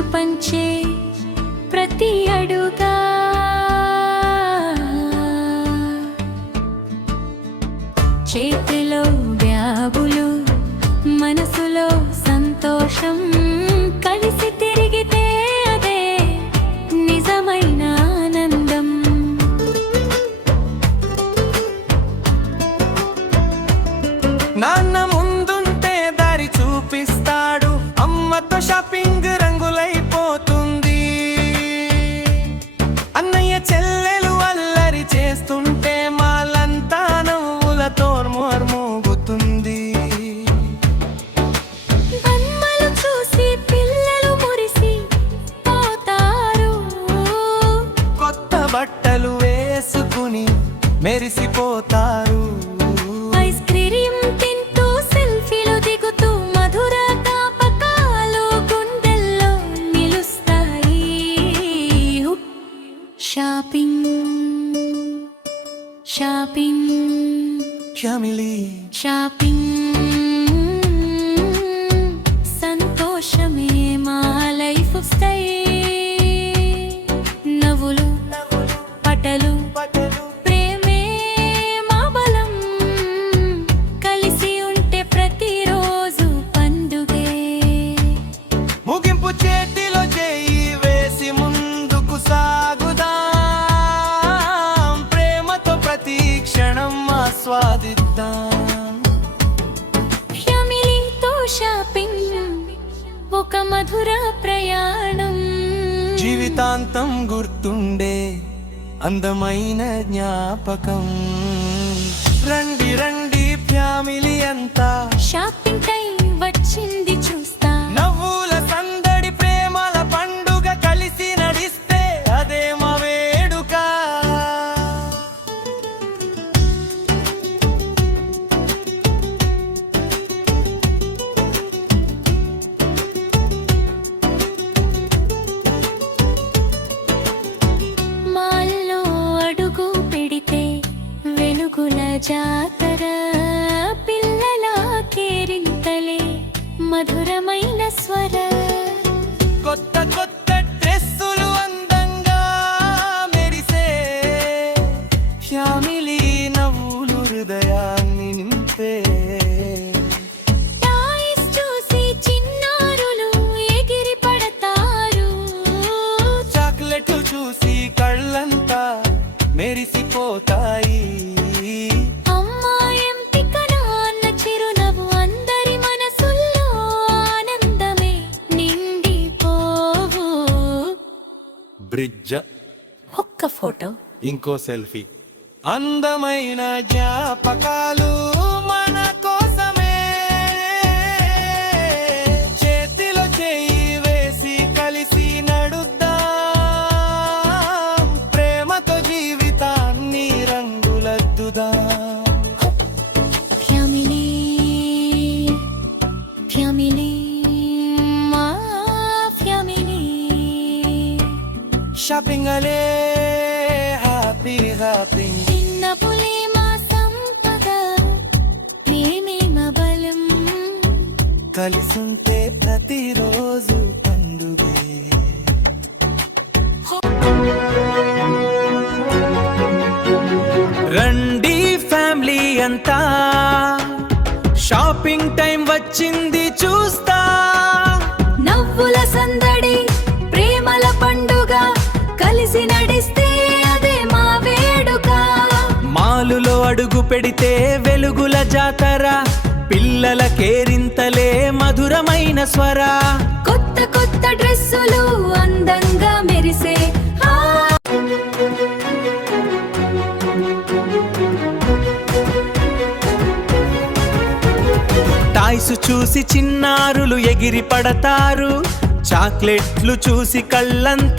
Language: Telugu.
ముద్దు పంచే ప్రతి అడుగా చేతిలో వ్యాగులు మనసులో సంతోషం కలిసి తిరిగితే అదే నిజమైన ఆనందం. నాన్న ముందుంటే దారి చూపిస్తాడు, అమ్మతో షాపింగ్ రంగులైపోతుంది, అన్నయ్య చెల్లెలు అల్లరి చేస్తుంటే మాలంతా నవ్వులతో మోగుతుంది. బొమ్మలు చూసి పిల్లలు మురిసి పోతారు, కొత్త బట్టలు వేసుకుని మెరిసిపోతారు. ఐస్ క్రీం తింటూ సెల్ఫీలు దిగుతూ మధుర జ్ఞాపకాలు గుండెల్లో నిలుస్తాయి. షాపింగ్ షాపింగ్ ఫ్యామిలీ షాపింగ్ సంతోషమే మా లైఫ్ స్టైల్. నవ్వులు పటలు ప్రేమే మా బలం, కలిసి ఉంటే ప్రతిరోజు పండుగే. ముగింపు చేతిలో చేయి వేసి ముందుకు సాగుదాం, ప్రేమతో ప్రతి క్షణం ఆస్వాదిద్దాం. ఫ్యామిలీతో షాపింగ్ ఒక మధుర ప్రయాణం, జీవితాంతం గుర్తుండే అందమైన జ్ఞాపకం. రండి రండి ఫ్యామిలీ అంతా, షాపింగ్ టైం వచ్చింది చూస్తా. నవ్వుల సందడి ప్రేమల పండుగ, కలిసి నడిస్తే అదే మా వేడుక. మాల్లో అడుగు పెడితే వెలుగుల జాతర, పిల్లల కేరింతలే మధురమైన స్వర. కొత్త కొత్త డ్రెస్సులు అందంగా మెరిసే, ఫ్యామిలీ నవ్వులు హృదయాన్ని నింపే. టాయ్స్ చూసి చిన్నారులు ఎగిరి పడతారు, చాక్లెట్ చూసి కళ్ళంతా మెరిసిపోతాయి. అమ్మా ఎంపిక నాన్న చిరునవ్వు, అందరి మనసుల్లో ఆనందమే నిండిపోవు. బ్రిడ్జ్ ఒక్క ఫోటో ఇంకో సెల్ఫీ, అందమైన జ్ఞాపకాలు మన కోసమే. చేతిలో చేయి వేసి కలిసి నడుద్దాం, ప్రేమతో జీవితాన్ని రంగులద్దుదాం. ఫ్యామిలీ ఫ్యామిలీ మా ఫ్యామిలీ. షాపింగ్ అలే హ్యాపీ హ్యాపీ, చిన్న పులి మా సంపద, ప్రేమే మా బలం. కలిసుంటే ప్రతిరోజు పండుగే. రండి ఫ్యామిలీ అంతా, షాపింగ్ టైం వచ్చింది చూస్తా. నవ్వుల సందడి ప్రేమల పండుగ, కలిసి నడిస్తే అదే మా వేడుక. మాలులో అడుగు పెడితే వెలుగుల జాతర, పిల్లల కేరింతలే మధురమైన స్వర. కొత్త కొత్త డ్రెస్సులు అందంగా మెరిసే. టాయ్స్ చూసి చిన్నారులు ఎగిరి పడతారు, చాక్లెట్లు చూసి కళ్ళంతా